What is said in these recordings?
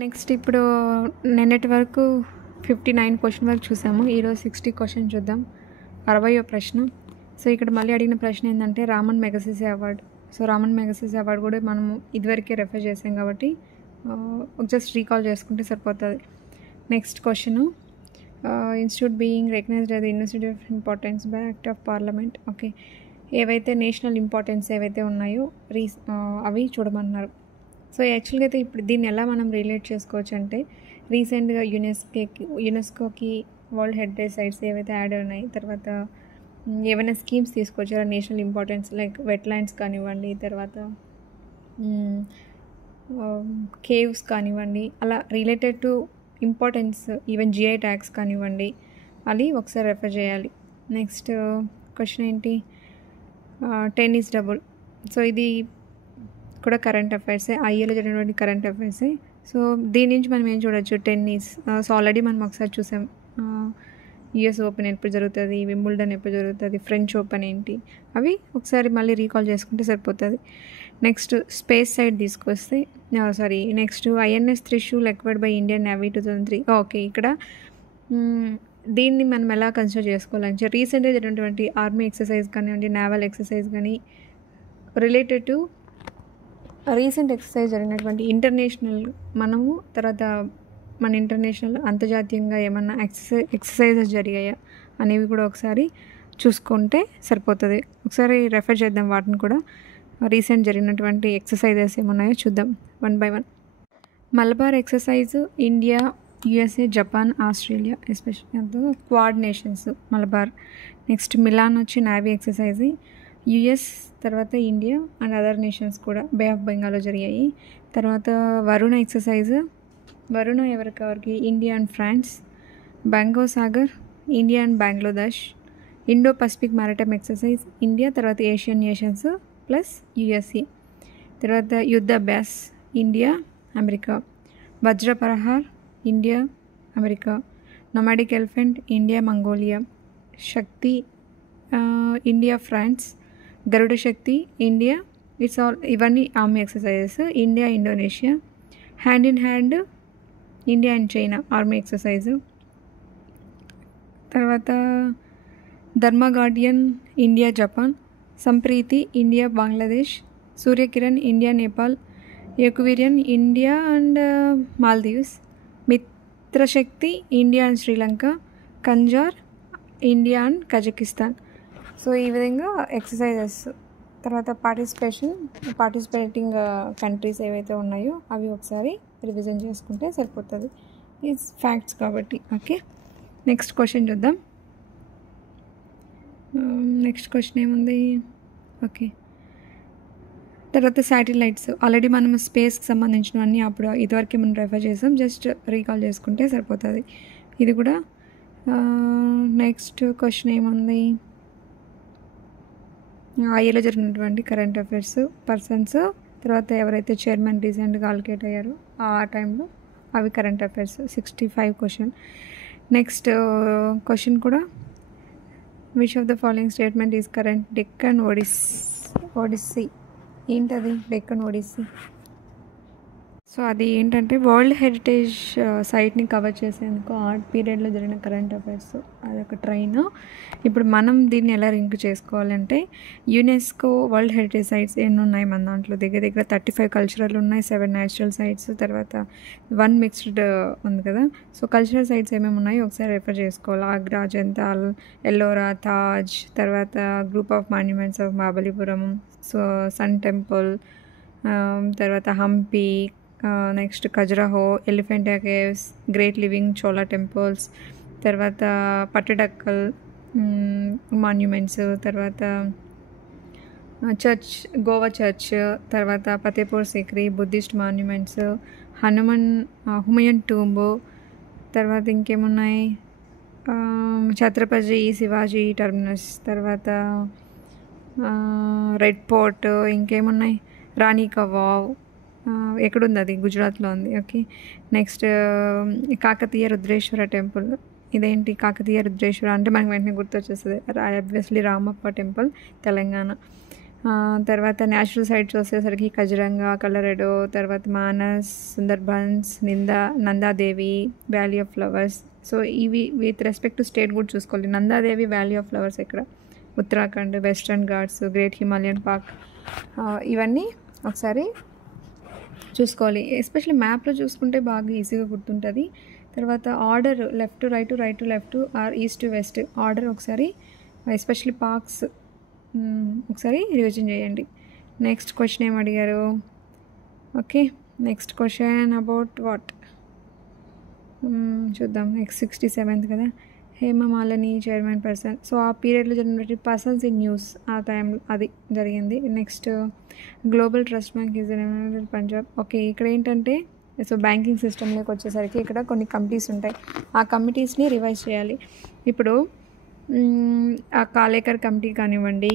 Next ఇప్పుడు నిన్నటి వరకు 59 క్వశ్చన్ వరకు చూసాము. ఈరోజు 60 క్వశ్చన్ చూద్దాం. 60వ ప్రశ్న. సో ఇక్కడ మళ్ళీ అడిగిన ప్రశ్న ఏంటంటే Raman Magsaysay award. So Raman Magsaysay award కూడా మనం ఇదివరకే రెఫర్ చేసాం కాబట్టి జస్ట్ రీకాల్ చేసుకుంటే సరిపోతుంది. Next question, institute being recognised as the institute of importance by act of parliament. Okay, ఏవైతే నేషనల్ ఇంపార్టెన్స్ ఏవైతే ఉన్నాయో అవి చూడమన్నారు. సో యాక్చువల్గా అయితే ఇప్పుడు దీన్ని ఎలా మనం రిలేట్ చేసుకోవచ్చు అంటే రీసెంట్గా యునెస్కోకి వరల్డ్ హెరిటేజ్ సైట్స్ ఏవైతే యాడ్ ఉన్నాయి, తర్వాత ఏమైనా స్కీమ్స్ తీసుకొచ్చారా నేషనల్ ఇంపార్టెన్స్ లైక్ వెట్లాండ్స్ కానివ్వండి, తర్వాత కేవ్స్ కానివ్వండి, అలా related to importance even GI tags కానివ్వండి, అది ఒకసారి రెఫర్ చేయాలి. నెక్స్ట్ క్వశ్చన్ ఏంటి, 10 is double. సో ఇది కూడా కరెంట్ అఫైర్సే, ఐఏలో జరిగినటువంటి కరెంట్ అఫైర్సే. సో దీని నుంచి మనం ఏం చూడొచ్చు, 10 is. సో ఆల్రెడీ మనం ఒకసారి చూసాం, యుఎస్ ఓపెన్ ఎప్పుడు జరుగుతుంది, వింబుల్డన్ ఎప్పుడు జరుగుతుంది, ఫ్రెంచ్ ఓపెన్ ఏంటి, అవి ఒకసారి మళ్ళీ రీకాల్ చేసుకుంటే సరిపోతుంది. నెక్స్ట్ స్పేస్ సైడ్ తీసుకొస్తే next INS Trishul acquired by Indian navy 2003. Okay, ఇక్కడ దీన్ని మనం ఎలా కన్సిడర్ చేసుకోవాలంటే రీసెంట్గా జరిగినటువంటి ఆర్మీ ఎక్సర్సైజ్ కానివ్వండి, నేవల్ ఎక్సర్సైజ్ కానీ రిలేటెడ్ టు రీసెంట్ ఎక్సర్సైజ్ జరిగినటువంటి ఇంటర్నేషనల్ మనము తర్వాత మన ఇంటర్నేషనల్ అంతర్జాతీయంగా ఏమన్నా ఎక్సర్సైజెస్ జరిగాయా అనేవి కూడా ఒకసారి చూసుకుంటే సరిపోతుంది. ఒకసారి రెఫర్ చేద్దాం వాటిని కూడా, రీసెంట్ జరిగినటువంటి ఎక్సర్సైజెస్ ఏమున్నాయో చూద్దాం 1 by 1. Malabar exercise India, USA, Japan, Australia, especially Quad nations Malabar. Next Milan వచ్చి నావీ ఎక్సర్సైజ్, యుఎస్, తర్వాత ఇండియా అండ్ అదర్ నేషన్స్ కూడా బే ఆఫ్ బెంగాల్లో జరిగాయి. తర్వాత వరుణ ఎక్సర్సైజ్, వరుణ ఎవరికి, India and France. Bongosagar, India and Bangladesh. Indo Pacific maritime exercise, India, తర్వాత Asian nations plus USA. తర్వాత Yudh Abhyas, India, America. Vajraprahar, India, America. Nomadic elephant, India, Mongolia. Shakti, India, France. Garuda Shakti, India. It's all ఇవన్నీ army exercises, India, Indonesia. Hand in hand, India and China army exercise. తర్వాత Dharma guardian, India, Japan. Sampriti, India, Bangladesh. Suryakiran, India, Nepal. Ekuverin, India and Maldives. Mitra Shakti, India and Sri Lanka. Khanjar, India and Kazakhstan. So ఈ విధంగా exercises. తర్వాత participating countries ఏవైతే ఉన్నాయో అవి ఒకసారి revision చేసుకుంటే సరిపోతుంది, ఇట్స్ ఫ్యాక్ట్స్ కాబట్టి. ఓకే, నెక్స్ట్ క్వశ్చన్ చూద్దాం. నెక్స్ట్ క్వశ్చన్ ఏముంది, ఓకే. తర్వాత శాటిలైట్స్, ఆల్రెడీ మనం స్పేస్కి సంబంధించినవన్నీ అప్పుడు ఇదివరకే మనం రెఫర్ చేసాం, జస్ట్ రీకాల్ చేసుకుంటే సరిపోతుంది ఇది కూడా. నెక్స్ట్ క్వశ్చన్ ఏముంది, ఐఏలో జరిగినటువంటి కరెంట్ అఫైర్స్, పర్సన్స్, తర్వాత ఎవరైతే చైర్మన్ రీసెంట్గా అలొకేట్ అయ్యారో ఆ టైంలో అవి current affairs. 65 question. Next question కూడా, which of the following statement is correct. Deccan Odyssey ఏంటది, డెక్కన్ ఒడిస్సీ. సో అది ఏంటంటే వరల్డ్ హెరిటేజ్ సైట్ని కవర్ చేసేందుకు ఆర్ట్ పీరియడ్లో జరిగిన కరెంట్ అఫైర్స్, అదొక ట్రైన్. ఇప్పుడు మనం దీన్ని ఎలా లింక్ చేసుకోవాలంటే యునెస్కో వరల్డ్ హెరిటేజ్ సైట్స్ ఎన్ని ఉన్నాయి మన దాంట్లో, దగ్గర 35 కల్చరల్ ఉన్నాయి, 7 న్యాచురల్ సైట్స్, తర్వాత 1 మిక్స్డ్ ఉంది కదా. సో కల్చరల్ సైట్స్ ఏమేమి ఉన్నాయో ఒకసారి రెఫర్ చేసుకోవాలి. ఆగ్రా, జంతాల్, ఎల్లోరా, తాజ్, తర్వాత group of monuments of Mahabalipuram, so sun temple, తర్వాత Hampi, next Khajuraho, Elephanta caves, great living Chola temples, తర్వాత పట్టడక్కల్ మాన్యుమెంట్స్, తర్వాత చర్చ్, గోవా చర్చ్, తర్వాత Fatehpur Sikri Buddhist monuments, Humayun tomb, తర్వాత ఇంకేమున్నాయి, ఛత్రపతి శివాజీ టర్మినస్, తర్వాత రెడ్ ఫోర్ట్, ఇంకేమున్నాయి, రాణి కా వావ్, ఎక్కడుంది అది, గుజరాత్లో ఉంది. Okay, next Kakatiya Rudreshwara temple. ఇదేంటి కాకతీయ రుద్రేశ్వర అంటే మనకు వెంటనే గుర్తొచ్చేస్తుంది, ఆబ్వియస్లీ రామప్ప టెంపుల్, తెలంగాణ. తర్వాత న్యాచురల్ సైట్స్ వచ్చేసరికి కజిరంగా, కలరెడో, తర్వాత Manas, Sundarbans, Nanda Devi, valley of flowers. So ఇవి విత్ రెస్పెక్ట్ టు స్టేట్ కూడా చూసుకోవాలి. నందాదేవి వ్యాలీ ఆఫ్ ఫ్లవర్స్ ఎక్కడ? Uttarakhand, western Ghats, great Himalayan park. ఇవన్నీ ఒకసారి చూసుకోవాలి. ఎస్పెషల్లీ మ్యాప్లో చూసుకుంటే బాగా ఈజీగా గుర్తుంటుంది. తర్వాత order left to right, right to left or east to west order ఒకసారి ఎస్పెషల్లీ పార్క్స్ ఒకసారి రివిజన్ చేయండి. నెక్స్ట్ క్వశ్చన్ ఏం అడిగారు? Okay, next question about what చూద్దాం. నెక్స్ట్ 67th కదా, హేమమాలిని చైర్మన్ పర్సన్. సో ఆ పీరియడ్లో జరిగిన పర్సన్స్ ఇన్ న్యూస్ ఆ టైంలో అది జరిగింది. Next global trust bank is Punjab. Okay, ఇక్కడ ఏంటంటే సో బ్యాంకింగ్ సిస్టంలోకి వచ్చేసరికి ఇక్కడ కొన్ని కమిటీస్ ఉంటాయి. ఆ కమిటీస్ని రివైజ్ చేయాలి. ఇప్పుడు ఆ కాలేకర్ కమిటీ కానివ్వండి,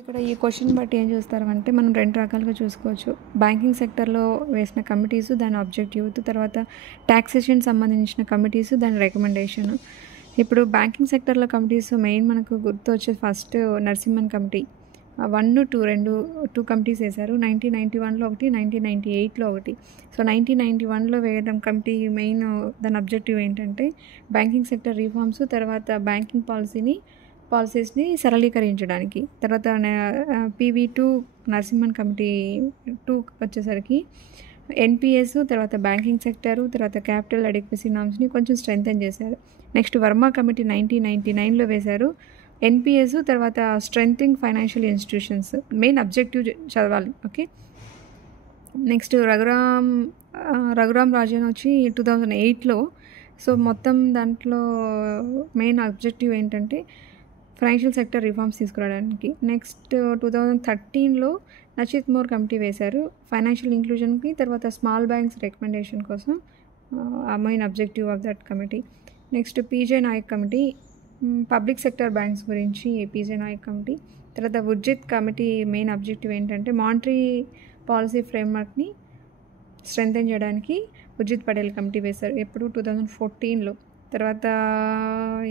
ఇక్కడ ఈ క్వశ్చన్ బట్టి ఏం చూస్తారు అంటే మనం 2 రకాలుగా చూసుకోవచ్చు. బ్యాంకింగ్ సెక్టర్లో వేసిన కమిటీస్ దాని ఆబ్జెక్టివ్, తర్వాత ట్యాక్సేషన్ సంబంధించిన కమిటీస్ దాని రికమెండేషన్. ఇప్పుడు బ్యాంకింగ్ సెక్టర్లో కమిటీస్ మెయిన్ మనకు గుర్తు వచ్చే ఫస్ట్ నరసింహన్ కమిటీ 1, 2 2 కమిటీస్ వేశారు. 1991లో ఒకటి, 1998లో ఒకటి. సో 1991లో వేయడం కమిటీ మెయిన్ దాని అబ్జెక్టివ్ ఏంటంటే బ్యాంకింగ్ సెక్టర్ రిఫార్మ్స్, తర్వాత బ్యాంకింగ్ పాలసీస్ని సరళీకరించడానికి. తర్వాత PV2 నరసింహన్ కమిటీ 2 వచ్చేసరికి NPS, తర్వాత బ్యాంకింగ్ సెక్టరు, తర్వాత క్యాపిటల్ అడిక్వసీ నామ్స్ని కొంచెం స్ట్రెంథెన్ చేశారు. నెక్స్ట్ వర్మ కమిటీ 1999లో వేశారు. NPS, తర్వాత strengthening financial institutions main objective చదవాలి. ఓకే, నెక్స్ట్ రఘురామ్ రాజన్ వచ్చి 2008లో. సో మొత్తం దాంట్లో మెయిన్ అబ్జెక్టివ్ ఏంటంటే ఫైనాన్షియల్ సెక్టర్ రిఫార్మ్స్ తీసుకురావడానికి. నెక్స్ట్ 2013లో నచిత్ మోర్ కమిటీ వేశారు ఫైనాన్షియల్ ఇంక్లూజన్కి, తర్వాత స్మాల్ బ్యాంక్స్ రికమెండేషన్ కోసం main objective of that committee. Next PJ Nayak committee public sector banks గురించి PJ నాయక్ కమిటీ. తర్వాత ఉర్జిత్ కమిటీ మెయిన్ అబ్జెక్టివ్ ఏంటంటే మానిటరీ పాలసీ ఫ్రేమ్వర్క్ని స్ట్రెంథెన్ చేయడానికి ఉర్జిత్ పటేల్ కమిటీ వేశారు ఎప్పుడు 2014లో. తర్వాత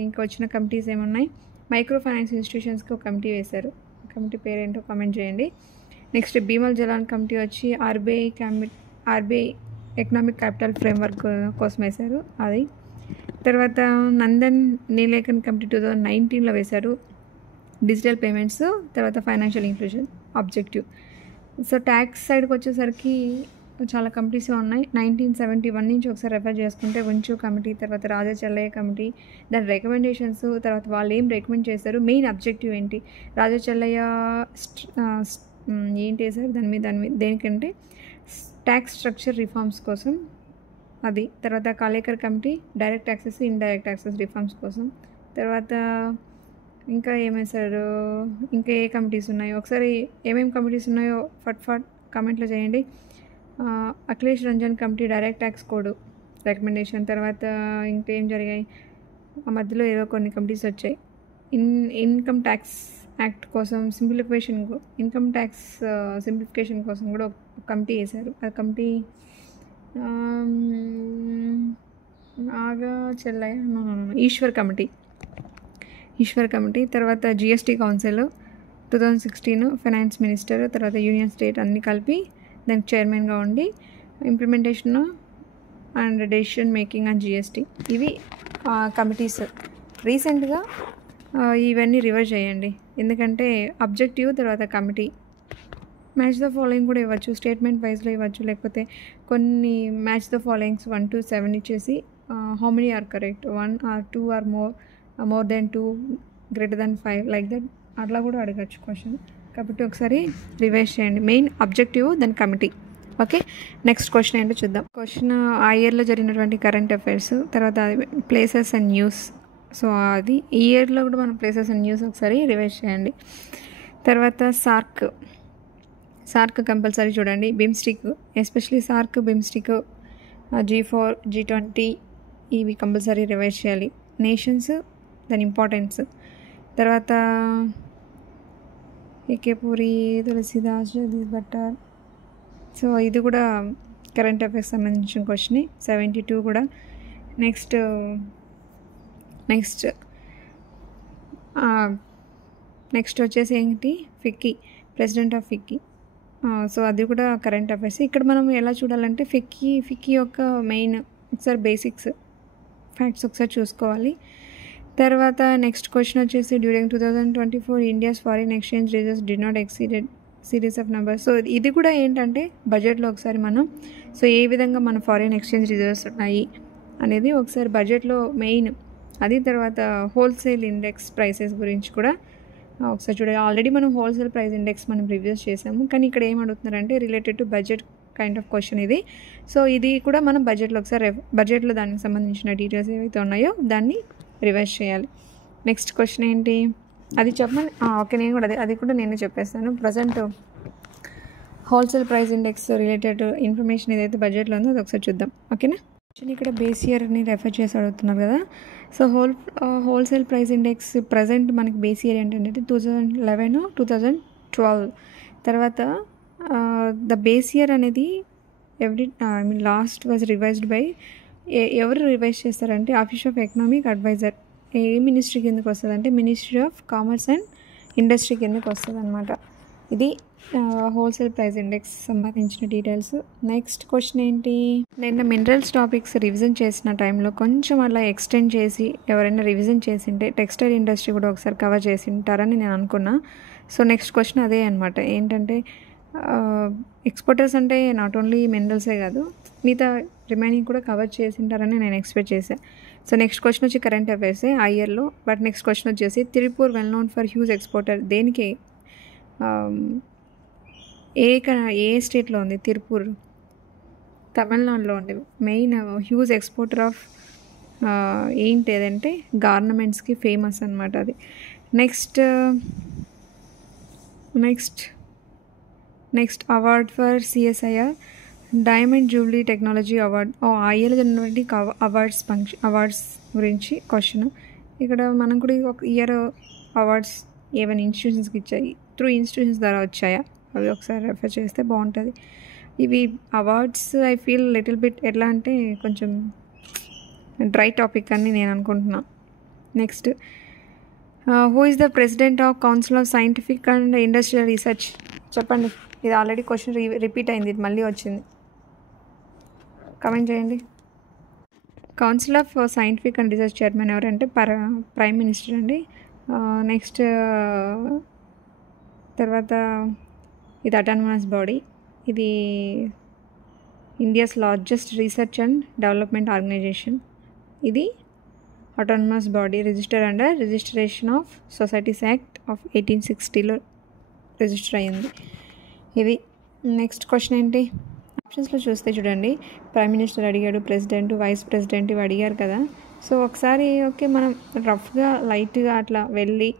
ఇంకా వచ్చిన కమిటీస్ ఏమున్నాయి? మైక్రో ఫైనాన్స్ ఇన్స్టిట్యూషన్స్కి ఒక కమిటీ వేశారు. కమిటీ పేరేంటో కామెంట్ చేయండి. నెక్స్ట్ బిమల్ జలాన్ కమిటీ వచ్చి ఆర్బీఐ ఎకనామిక్ క్యాపిటల్ ఫ్రేమ్వర్క్ కోసం వేశారు అది. తర్వాత నందన్ నీలేకన్ కమిటీ 2019లో వేశారు డిజిటల్ పేమెంట్స్, తర్వాత financial inclusion objective. So tax సైడ్కి వచ్చేసరికి చాలా కమిటీస్ ఉన్నాయి. 1971 నుంచి ఒకసారి రెఫర్ చేసుకుంటే ఉంచు కమిటీ, తర్వాత రాజా చెల్లయ్య కమిటీ, దాని రికమెండేషన్స్, తర్వాత వాళ్ళు ఏం రికమెండ్ చేశారు, మెయిన్ అబ్జెక్టివ్ ఏంటి, రాజా చెల్లయ్య ఏంటి వేశారు దాని మీద దేనికంటే ట్యాక్స్ స్ట్రక్చర్ రిఫార్మ్స్ కోసం అది. తర్వాత Kalelkar committee direct access, indirect access reforms కోసం. తర్వాత ఇంకా ఏమేశారు, ఇంకా ఏ కమిటీస్ ఉన్నాయో ఒకసారి ఏమేమి కమిటీస్ ఉన్నాయో ఫట్ కామెంట్లో చేయండి. Akhilesh Ranjan committee direct tax code recommendation. తర్వాత ఇంకేం జరిగాయి ఆ మధ్యలో ఏదో కొన్ని కమిటీస్ వచ్చాయి. ఇన్కమ్ ట్యాక్స్ యాక్ట్ కోసం ఇన్కమ్ ట్యాక్స్ సింప్లిఫికేషన్ కోసం కూడా ఒక కమిటీ వేశారు. ఆ కమిటీ నాగా చెల్లయ్య ఈశ్వర్ కమిటీ. తర్వాత GST కౌన్సిల్ 2016 ఫైనాన్స్ మినిస్టర్, తర్వాత యూనియన్ స్టేట్ అన్నీ కలిపి దానికి చైర్మన్గా ఉండి implementation and decision making and GST ఇవి కమిటీస్. రీసెంట్గా ఇవన్నీ రివర్స్ చేయండి, ఎందుకంటే అబ్జెక్టివ్ తర్వాత కమిటీ మ్యాచ్ ద ఫాలోయింగ్ కూడా ఇవ్వచ్చు, స్టేట్మెంట్ వైజ్లో ఇవ్వచ్చు, లేకపోతే కొన్ని మ్యాచ్ ద ఫాలోయింగ్స్ 1 to 7 ఇచ్చేసి how many are correct, 1 or 2 or more than 2 greater than 5 like that అట్లా కూడా అడగచ్చు క్వశ్చన్. కాబట్టి ఒకసారి రివైజ్ చేయండి, మెయిన్ అబ్జెక్టివ్ దాని కమిటీ. ఓకే, నెక్స్ట్ క్వశ్చన్ ఏంటో చూద్దాం. క్వశ్చన్ ఆ ఇయర్లో జరిగినటువంటి కరెంట్ అఫైర్స్, తర్వాత ప్లేసెస్ అండ్ న్యూస్. సో అది ఈ ఇయర్లో కూడా మనం ప్లేసెస్ అండ్ న్యూస్ ఒకసారి రివైజ్ చేయండి. తర్వాత సార్క్ కంపల్సరీ చూడండి. BIMSTEC especially SAARC, BIMSTEC, G4, G20 ఇవి కంపల్సరీ రివైజ్ చేయాలి. నేషన్స్ దాని ఇంపార్టెన్స్. తర్వాత ఏకే పూరి, తులసిదాస్, జగదీష్ భట్టర్. సో ఇది కూడా కరెంట్ అఫైర్స్ సంబంధించిన క్వశ్చన్ 72 కూడా. నెక్స్ట్ నెక్స్ట్ వచ్చేసి ఏంటి, ప్రెసిడెంట్ ఆఫ్ ఫిక్కీ. సో అది కూడా కరెంట్ అఫైర్స్. ఇక్కడ మనం ఎలా చూడాలంటే ఫిక్కీ యొక్క మెయిన్ ఒకసారి బేసిక్స్ ఫ్యాక్ట్స్ ఒకసారి చూసుకోవాలి. తర్వాత నెక్స్ట్ క్వశ్చన్ వచ్చేసి during 2024 India's foreign exchange reserves did not exceeded series of numbers. So ఇది కూడా ఏంటంటే బడ్జెట్లో ఒకసారి మనం సో ఏ విధంగా మన ఫారిన్ ఎక్స్చేంజ్ రిజర్వ్స్ ఉన్నాయి అనేది ఒకసారి బడ్జెట్లో మెయిన్ అది. తర్వాత హోల్సేల్ ఇండెక్స్ ప్రైసెస్ గురించి కూడా ఒకసారి చూడాలి. ఆల్రెడీ మనం హోల్సేల్ ప్రైస్ ఇండెక్స్ మనం రివ్యూస్ చేసాము, కానీ ఇక్కడ ఏం అడుగుతున్నారంటే related to budget kind of question ఇది. సో ఇది కూడా మనం బడ్జెట్లో ఒకసారి బడ్జెట్లో దానికి సంబంధించిన డీటెయిల్స్ ఏవైతే ఉన్నాయో దాన్ని రివైజ్ చేయాలి. నెక్స్ట్ క్వశ్చన్ ఏంటి అది చెప్పమని. ఓకే, నేను కూడా అది కూడా నేను చెప్పేస్తాను. Present wholesale price index related information ఏదైతే బడ్జెట్లో ఉందో అది ఒకసారి చూద్దాం. ఓకేనా. ఇక్కడ బేస్ ఇయర్ని రెఫర్ చేసి అడుగుతున్నారు కదా. So wholesale price index present మనకి బేస్ ఇయర్ ఏంటంటే 2011 2012. తర్వాత ద బేస్ ఇయర్ అనేది లాస్ట్ వాజ్ రివైజ్డ్ బై ఎవరు రివైజ్ చేస్తారంటే office of economic adviser. A ministry కిందకి వస్తుంది అంటే ministry of commerce and industry కిందకి వస్తుంది అనమాట. ఇది హోల్సేల్ ప్రైస్ ఇండెక్స్ సంబంధించిన డీటెయిల్స్. నెక్స్ట్ క్వశ్చన్ ఏంటి, నేను మినరల్స్ టాపిక్స్ రివిజన్ చేసిన టైంలో కొంచెం అలా ఎక్స్టెండ్ చేసి ఎవరైనా రివిజన్ చేసింటే టెక్స్టైల్ ఇండస్ట్రీ కూడా ఒకసారి కవర్ చేసి ఉంటారని నేను అనుకున్నా. సో నెక్స్ట్ క్వశ్చన్ అదే అనమాట. ఏంటంటే ఎక్స్పోర్టర్స్ అంటే నాట్ ఓన్లీ మినరల్సే కాదు మిగతా రిమైనింగ్ కూడా కవర్ చేసింటారని నేను ఎక్స్పెక్ట్ చేశాను. సో నెక్స్ట్ క్వశ్చన్ వచ్చి కరెంట్ అఫైర్సే ఆ ఇయర్లో. బట్ నెక్స్ట్ క్వశ్చన్ వచ్చేసి Tirupur well known for huge exporter. దేనికి ఏ స్టేట్లో ఉంది తిరుపూర్? తమిళనాడులో ఉంది. మెయిన్ హ్యూజ్ ఎక్స్పోర్టర్ ఆఫ్ ఏంటి ఏదంటే గార్మెంట్స్కి ఫేమస్ అనమాట అది. Next award for CSIR diamond Jubilee technology award. ఆ ఇయర్ జరిగినటువంటి అవార్డ్స్ గురించి క్వశ్చన్. ఇక్కడ మనం కూడా ఒక ఇయర్ అవార్డ్స్ ఏమైనా ఇన్స్టిట్యూషన్స్కి ఇచ్చాయి, త్రూ ఇన్స్టిట్యూషన్స్ ద్వారా వచ్చాయా అవి ఒకసారి రెఫర్ చేస్తే బాగుంటుంది. ఇవి awards I feel little bit ఎట్లా అంటే కొంచెం డ్రై టాపిక్ అని నేను అనుకుంటున్నా. Next who is the president of council of scientific and industrial research? చెప్పండి. ఇది ఆల్రెడీ క్వశ్చన్ రిపీట్ అయింది, ఇది మళ్ళీ వచ్చింది. కమెంట్ చేయండి. Council of scientific and research chairman ఎవరంటే ప్రైమ్ మినిస్టర్ అండి. నెక్స్ట్ తర్వాత ఇది అటానమస్ బాడీ. ఇది India's largest research and development organisation. ఇది autonomous body register under registration of societies act of 1860లో రిజిస్టర్ అయ్యింది. ఇది నెక్స్ట్ క్వశ్చన్ ఏంటి, ఆప్షన్స్లో చూస్తే చూడండి ప్రైమ్ మినిస్టర్ అడిగాడు, ప్రెసిడెంట్, వైస్ ప్రెసిడెంట్ ఇవి అడిగారు కదా. సో ఒకసారి ఓకే మనం రఫ్గా లైట్గా అట్లా వెళ్ళి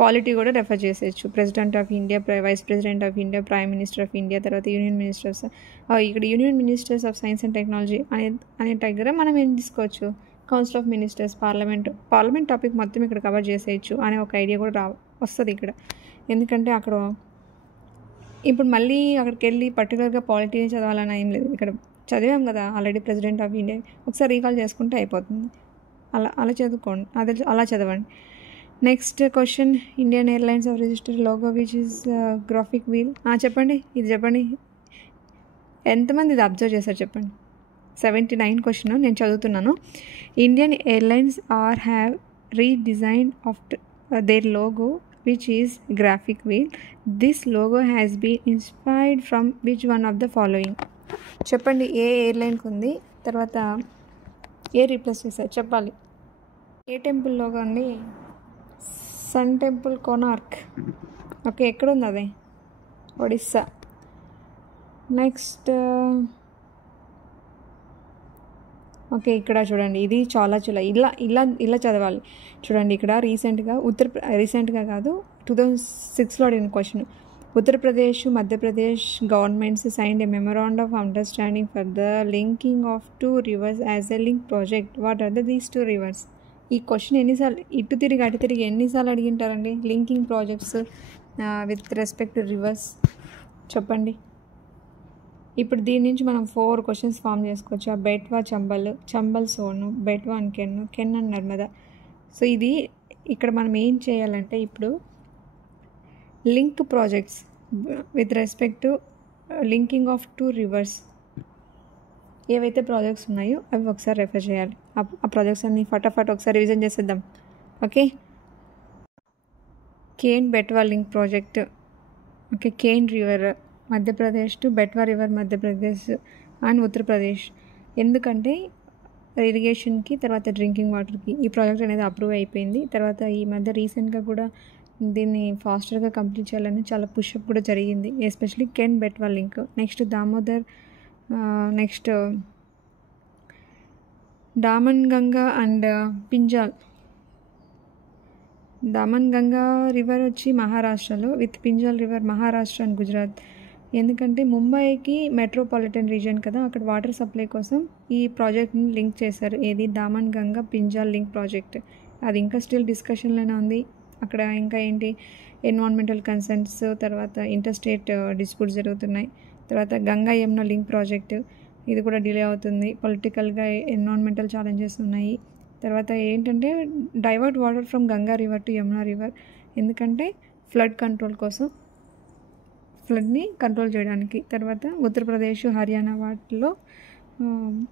పాలిటీ కూడా రెఫర్ చేసేయచ్చు. President of India, vice president of India, prime minister of India, తర్వాత యూనియన్ మినిస్టర్స్. ఇక్కడ union ministers of science and technology అనే దగ్గర మనం ఏం తీసుకోవచ్చు, council of ministers, parliament topic మొత్తం ఇక్కడ కవర్ చేసేయచ్చు అనే ఒక ఐడియా కూడా వస్తుంది ఇక్కడ. ఎందుకంటే అక్కడ ఇప్పుడు మళ్ళీ అక్కడికి వెళ్ళి పర్టికులర్గా పాలిటీ చదవాలని ఏం లేదు, ఇక్కడ చదివాం కదా ఆల్రెడీ ప్రెసిడెంట్ ఆఫ్ ఇండియా, ఒకసారి రీకాల్ చేసుకుంటే అయిపోతుంది. అలా చదువుకోండి, అలా చదవండి. Next question, Indian airlines of register logo which is graphic wheel. చెప్పండి, ఇది చెప్పండి. ఎంతమంది ఇది అబ్జర్వ్ చేశారు చెప్పండి. 79 క్వశ్చన్ నేను చదువుతున్నాను. Indian airlines have redesigned of their logo which is graphic wheel. This logo has been inspired from which one of the following? చెప్పండి, ఏ ఎయిర్లైన్కి ఉంది, తర్వాత ఏ రీప్లేస్ చేశారు చెప్పాలి. ఏ టెంపుల్ లోగో అండి? Sun temple Konark. ఓకే, ఎక్కడుంది అది? ఒడిస్సా. నెక్స్ట్ ఓకే, ఇక్కడ చూడండి, ఇది చాలా ఇలా చదవాలి. చూడండి ఇక్కడ రీసెంట్గా కాదు 2006లో అడిగిన question. Uttar Pradesh, Madhya Pradesh governments signed a memorandum of understanding for the linking of 2 rivers as a link project. What are these 2 rivers? ఈ క్వశ్చన్ ఎన్నిసార్లు ఇటు తిరిగి అటు తిరిగి ఎన్నిసార్లు అడిగింటారండి? Linking projects with respect to rivers చెప్పండి. ఇప్పుడు దీని నుంచి మనం 4 క్వశ్చన్స్ ఫామ్ చేసుకోవచ్చు. Betwa Chambal Sone, Betwa and Ken and Narmada. So ఇది ఇక్కడ మనం ఏం చేయాలంటే ఇప్పుడు link projects with respect to linking of two reverse. ఏవైతే ప్రాజెక్ట్స్ ఉన్నాయో అవి ఒకసారి రెఫర్ చేయాలి. ఆ ప్రాజెక్ట్స్ అన్ని ఫటాఫట్ ఒకసారి రివిజన్ చేసేద్దాం. Okay, Ken Betwa link project. Okay, Ken river Madhya Pradesh to Betwa river Madhya Pradesh and Uttar Pradesh. ఎందుకంటే ఇరిగేషన్కి తర్వాత డ్రింకింగ్ వాటర్కి ఈ ప్రాజెక్ట్ అనేది అప్రూవ్ అయిపోయింది. తర్వాత ఈ మధ్య రీసెంట్గా కూడా దీన్ని ఫాస్టర్గా కంప్లీట్ చేయాలని చాలా పుషప్ కూడా జరిగింది, especially Ken Betwa link. Next Damodar, next Daman Ganga and Pinjal. Daman Ganga river వచ్చి మహారాష్ట్రలో, with Pinjal river Maharashtra and Gujarat. ఎందుకంటే ముంబైకి మెట్రోపాలిటన్ రీజియన్ కదా, అక్కడ వాటర్ సప్లై కోసం ఈ ప్రాజెక్ట్ని లింక్ చేశారు. ఏది దామన్ గంగా పింజాల్ లింక్ ప్రాజెక్ట్. అది ఇంకా స్టిల్ డిస్కషన్లోనే ఉంది. అక్కడ ఇంకా ఏంటి ఎన్విరాన్మెంటల్ కన్సర్న్స్, తర్వాత ఇంటర్స్టేట్ డిస్ప్యూట్స్ జరుగుతున్నాయి. తర్వాత గంగా యమున లింక్ ప్రాజెక్ట్, ఇది కూడా డిలే అవుతుంది. పొలిటికల్గా ఎన్విరాన్మెంటల్ ఛాలెంజెస్ ఉన్నాయి. తర్వాత ఏంటంటే divert water from Ganga river to Yamuna river, ఎందుకంటే ఫ్లడ్ కంట్రోల్ కోసం, ఫ్లడ్ని కంట్రోల్ చేయడానికి. తర్వాత ఉత్తరప్రదేశ్, హర్యానా వాటిలో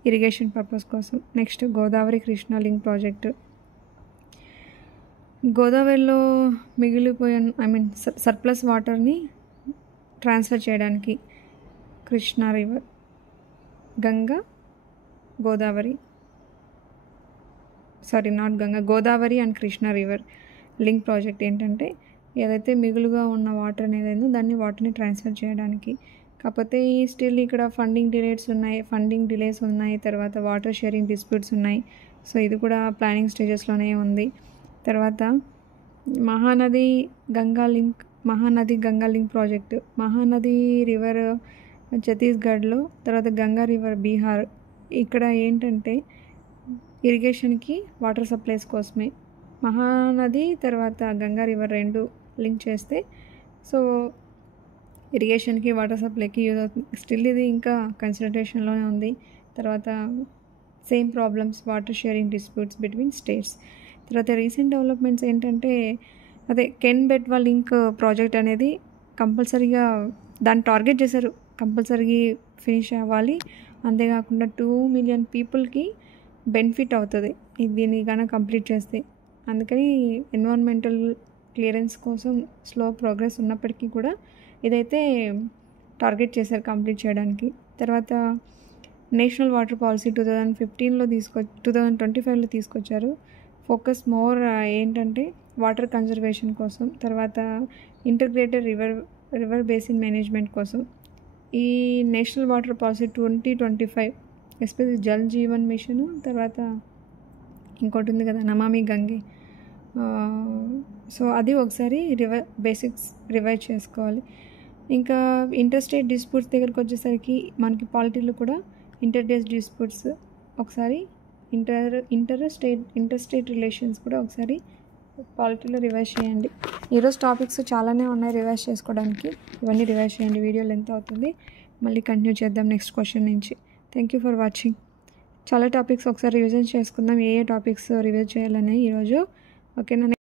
ఇరిగేషన్ పర్పస్ కోసం. Next Godavari Krishna link project. గోదావరిలో మిగిలిపోయిన సర్ప్లస్ వాటర్ని ట్రాన్స్ఫర్ చేయడానికి Krishna river, Ganga, Godavari, not Ganga, Godavari and Krishna river link project. ఏంటంటే ఏదైతే మిగులుగా ఉన్న వాటర్ అనేది దాన్ని వాటర్ని ట్రాన్స్ఫర్ చేయడానికి. కాకపోతే స్టిల్ ఇక్కడ ఫండింగ్ డిలేస్ ఉన్నాయి. తర్వాత వాటర్ షేరింగ్ డిస్ప్యూట్స్ ఉన్నాయి. సో ఇది కూడా ప్లానింగ్ స్టేజెస్లోనే ఉంది. తర్వాత Mahanadi Ganga link project. Mahanadi river ఛత్తీస్గఢ్లో, తర్వాత గంగా రివర్ బీహార్. ఇక్కడ ఏంటంటే ఇరిగేషన్కి వాటర్ సప్లైస్ కోసమే మహానది తర్వాత గంగా రివర్ రెండు లింక్ చేస్తే సో ఇరిగేషన్కి వాటర్ సప్లైకి యూజ్ అవుతుంది. స్టిల్ ఇది ఇంకా కన్సిడరేషన్లోనే ఉంది. తర్వాత same problems, water sharing disputes between states. తర్వాత రీసెంట్ డెవలప్మెంట్స్ ఏంటంటే అదే కెన్ బెట్వా లింక్ ప్రాజెక్ట్ అనేది కంపల్సరీగా దాన్ని టార్గెట్ చేశారు, కంపల్సరీ ఫినిష్ అవ్వాలి. అంతేకాకుండా 2 million పీపుల్కి బెనిఫిట్ అవుతుంది దీన్ని కానీ కంప్లీట్ చేస్తే. అందుకని ఎన్విరాన్మెంటల్ క్లియరెన్స్ కోసం స్లో ప్రోగ్రెస్ ఉన్నప్పటికీ కూడా ఇదైతే టార్గెట్ చేశారు కంప్లీట్ చేయడానికి. తర్వాత నేషనల్ వాటర్ పాలసీ 2025లో తీసుకొచ్చారు. ఫోకస్ మోర్ ఏంటంటే వాటర్ కన్జర్వేషన్ కోసం, తర్వాత ఇంటిగ్రేటెడ్ రివర్ బేసిన్ మేనేజ్మెంట్ కోసం. ఈ national water policy 2025 especially Jal Jeevan mission, తర్వాత ఇంకోటి ఉంది కదా నమామి గంగే. సో అది ఒకసారి బేసిక్స్ రివైజ్ చేసుకోవాలి. ఇంకా ఇంటర్స్టేట్ డిస్ప్యూట్స్ దగ్గరికి వచ్చేసరికి మనకి పాలిటీలో కూడా ఇంటర్స్టేట్ డిస్ప్యూట్స్ ఒకసారి ఇంటర్స్టేట్ రిలేషన్స్ కూడా ఒకసారి పాలిటీలో రివైజ్ చేయండి. ఈరోజు టాపిక్స్ చాలానే ఉన్నాయి రివైజ్ చేసుకోవడానికి, ఇవన్నీ రివైజ్ చేయండి. వీడియో లెంత్ అవుతుంది, మళ్ళీ కంటిన్యూ చేద్దాం నెక్స్ట్ క్వశ్చన్ నుంచి. Thank you for watching. చాలా టాపిక్స్ ఒకసారి రివిజన్ చేసుకుందాం, ఏ టాపిక్స్ రివైజ్ చేయాలని ఈరోజు. ఓకేనా?